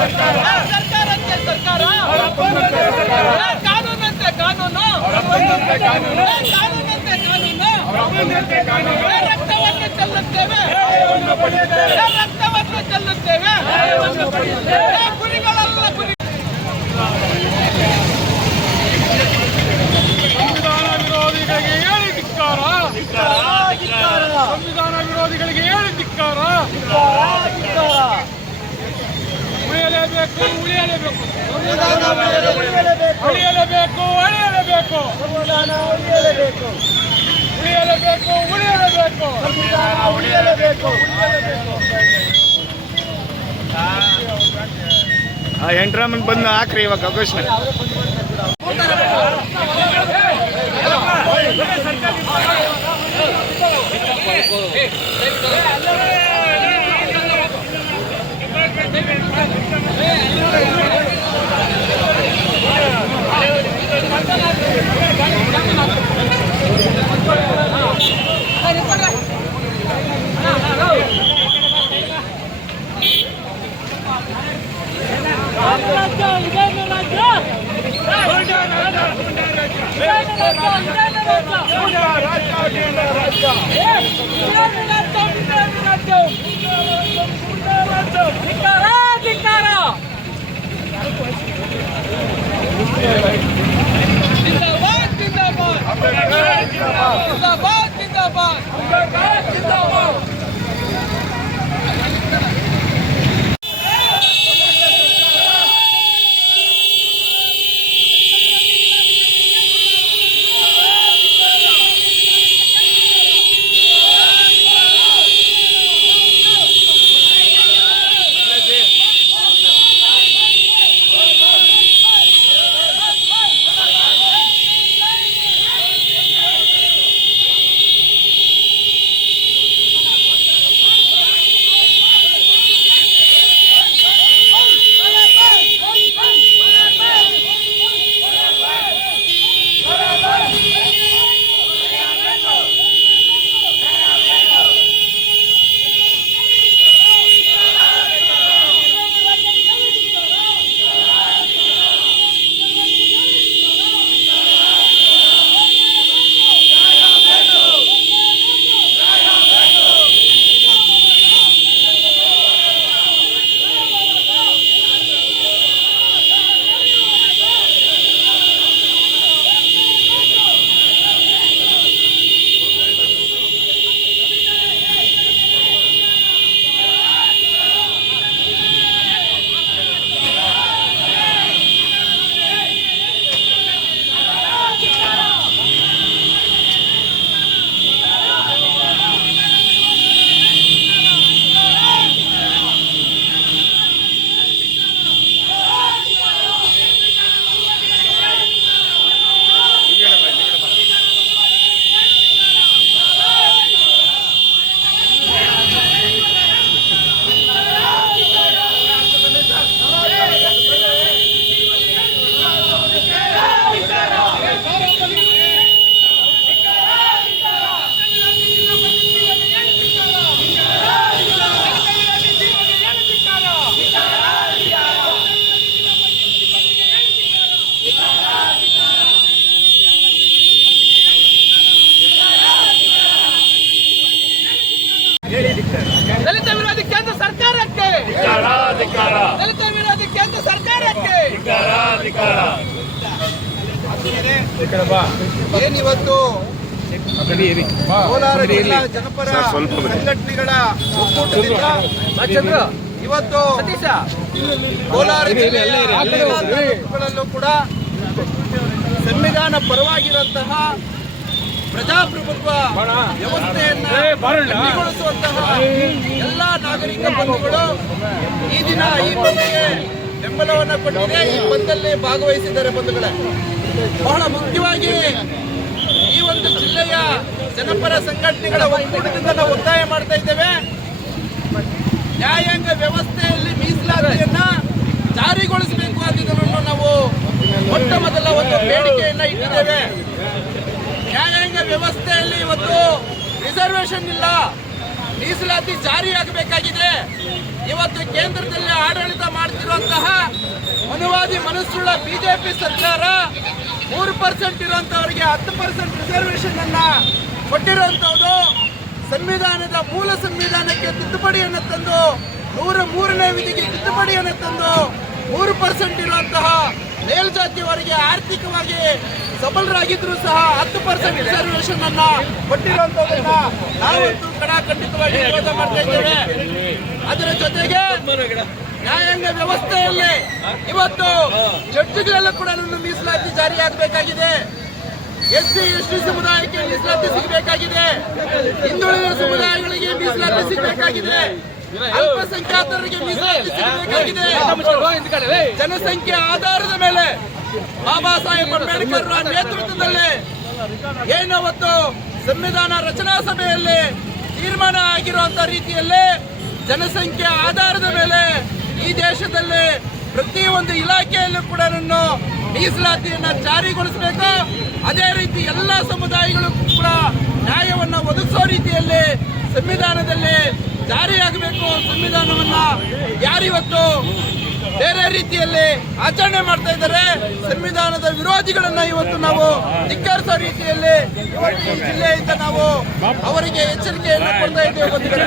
ಸರ್ಕಾರಕ್ಕೆ ಸರ್ಕಾರ ಕಾನೂನಂತೆ ಕಾನೂನು ಕಾನೂನಂತೆ ಕಾನೂನು ರಕ್ತವನ್ನು ಚೆಲ್ಲುತ್ತೇವೆ ರಕ್ತವನ್ನು ಚೆಲ್ಲುತ್ತೇವೆ ಗುರಿಗಳಲ್ಲ ಗುರಿ ಸಂವಿಧಾನ ವಿರೋಧಿಗಳಿಗೆ ಹೇಳಿ ಧಿಕ್ಕಾರ ಸಂವಿಧಾನ ವಿರೋಧಿಗಳಿಗೆ ಹೇಳಿ ಧಿಕ್ಕಾರ ಉಳಿಯಲೇಬೇಕು ಉಳಿಯಲೇಬೇಕು ಉಳಿಯಲೇಬೇಕು ಉಳಿಯಲೇಬೇಕು ಉಳಿಯಲೇಬೇಕು ಉಳಿಯಲೇಬೇಕು ಉಳಿಯಲೇಬೇಕು ಉಳಿಯಲೇಬೇಕು ಎಂಟ್ರಾಮನ್ ಬಂದು ಹಾಕ್ರಿ ಇವಾಗ ಘೋಷಣೆ ದಲಿತ ವಿರೋಧಿ ಕೇಂದ್ರ ಸರ್ಕಾರಕ್ಕೆ ದಲಿತ ವಿರೋಧಿ ಕೇಂದ್ರ ಸರ್ಕಾರಕ್ಕೆ ಏನಿವತ್ತು ಕೋಲಾರ ಜಿಲ್ಲಾ ಜನಪರ ಸಂಘಟನೆಗಳ ಒಕ್ಕೂಟದಿಂದ ಇವತ್ತು ಕೋಲಾರ ಜಿಲ್ಲೆಯಲ್ಲೂ ಕೂಡ ಸಂವಿಧಾನ ಪರವಾಗಿರುವಂತಹ ಪ್ರಜಾಪ್ರಭುತ್ವ ವ್ಯವಸ್ಥೆಯನ್ನು ಎಲ್ಲ ನಾಗರಿಕ ಬಂಧುಗಳು ಈ ದಿನ ಈ ಬಂದ್ಗೆ ಬೆಂಬಲವನ್ನು ಕೊಟ್ಟಿದೆ. ಈ ಬಂದಲ್ಲಿ ಭಾಗವಹಿಸಿದ್ದಾರೆ ಬಂಧುಗಳೇ. ಬಹಳ ಮುಖ್ಯವಾಗಿ ಈ ಒಂದು ಜಿಲ್ಲೆಯ ಜನಪರ ಸಂಘಟನೆಗಳ ಒಕ್ಕೂಟದಿಂದ ನಾವು ಒತ್ತಾಯ ಮಾಡ್ತಾ ಇದ್ದೇವೆ. ನ್ಯಾಯಾಂಗ ವ್ಯವಸ್ಥೆಯಲ್ಲಿ ಮೀಸಲಾತಿಯನ್ನ ಜಾರಿಗೊಳಿಸಬೇಕು ಅನ್ನೋದನ್ನು ನಾವು ಮೊಟ್ಟ ಮೊದಲ ಒಂದು ಬೇಡಿಕೆಯನ್ನ ಇಟ್ಟಿದ್ದೇವೆ. ನ್ಯಾಯಾಂಗ ವ್ಯವಸ್ಥೆಯಲ್ಲಿ ಇವತ್ತು ರಿಸರ್ವೇಶನ್ ಇಲ್ಲ, ಮೀಸಲಾತಿ ಜಾರಿಯಾಗಬೇಕಾಗಿದೆ. ಇವತ್ತು ಕೇಂದ್ರದಲ್ಲಿ ಆಡಳಿತ ಮಾಡ್ತಿರುವಂತಹ ಮನುವಾದಿ ಮನಸ್ಸುಳ್ಳ ಬಿಜೆಪಿ ಸರ್ಕಾರ 3% ಇರುವಂತವರಿಗೆ 10% ರಿಸರ್ವೇಶನ್ ಅನ್ನ ಕೊಟ್ಟಿರುವಂತದ್ದು, ಸಂವಿಧಾನದ ಮೂಲ ಸಂವಿಧಾನಕ್ಕೆ ತಿದ್ದುಪಡಿಯನ್ನು ತಂದು 103ನೇ ವಿಧಿಗೆ ತಿದ್ದುಪಡಿಯನ್ನು ತಂದು 3% ಇರುವಂತಹ ಮೇಲ್ಜಾತಿಯವರಿಗೆ ಆರ್ಥಿಕವಾಗಿ ಸಬಲರಾಗಿದ್ರು ಸಹ 10% ರಿಸರ್ವೇಶನ್ ಅನ್ನ ಕೊಟ್ಟಿರುವಂತದನ್ನ ನಾವಂತೂ ಖಂಡಿತವಾಗಿ ವಿರೋಧ ಮಾಡ್ತಾ ಇದ್ದೇವೆ. ಅದರ ಜೊತೆಗೆ ನ್ಯಾಯಾಂಗ ವ್ಯವಸ್ಥೆಯಲ್ಲಿ ಇವತ್ತು ಜಡ್ಜ್ಗಳೆಲ್ಲ ಕೂಡ ಮೀಸಲಾತಿ ಜಾರಿಯಾಗಬೇಕಾಗಿದೆ. ಎಸ್ಸಿ ಎಸ್ಟಿ ಸಮುದಾಯಕ್ಕೆ ಮೀಸಲಾತಿ ಸಿಗಬೇಕಾಗಿದೆ, ಹಿಂದುಳಿದ ಸಮುದಾಯಗಳಿಗೆ ಮೀಸಲಾತಿ ಸಿಗಬೇಕಾಗಿದೆ, ಅಲ್ಪಸಂಖ್ಯಾತರಿಗೆ ಮೀಸಲಾತಿ ಸಿಗಬೇಕಾಗಿದೆ. ಜನಸಂಖ್ಯೆ ಆಧಾರದ ಮೇಲೆ ಬಾಬಾ ಸಾಹೇಬ್ ಅಂಬೇಡ್ಕರ್ ನೇತೃತ್ವದಲ್ಲಿ ಏನವತ್ತು ಸಂವಿಧಾನ ರಚನಾ ಸಭೆಯಲ್ಲಿ ತೀರ್ಮಾನ ಆಗಿರುವಂತ ರೀತಿಯಲ್ಲಿ ಜನಸಂಖ್ಯೆ ಆಧಾರದ ಮೇಲೆ ಈ ದೇಶದಲ್ಲಿ ಪ್ರತಿಯೊಂದು ಇಲಾಖೆಯಲ್ಲೂ ಕೂಡ ಮೀಸಲಾತಿಯನ್ನ ಜಾರಿಗೊಳಿಸಬೇಕು. ಅದೇ ರೀತಿ ಎಲ್ಲ ಸಮುದಾಯಗಳು ಕೂಡ ನ್ಯಾಯವನ್ನ ಒದಗಿಸೋ ರೀತಿಯಲ್ಲಿ ಸಂವಿಧಾನದಲ್ಲಿ ಜಾರಿಯಾಗಬೇಕು. ಸಂವಿಧಾನವನ್ನ ಯಾರಿವತ್ತು ಬೇರೆ ರೀತಿಯಲ್ಲಿ ಆಚರಣೆ ಮಾಡ್ತಾ ಇದ್ದಾರೆ, ಸಂವಿಧಾನದ ವಿರೋಧಿಗಳನ್ನ ಇವತ್ತು ನಾವು ಧಿಕ್ಕರಿಸೋ ರೀತಿಯಲ್ಲಿ ಇವತ್ತು ಈ ಜಿಲ್ಲೆಯಿಂದ ನಾವು ಅವರಿಗೆ ಎಚ್ಚರಿಕೆಯನ್ನು ಕೊಡ್ತಾ ಇದ್ದೇವೆ.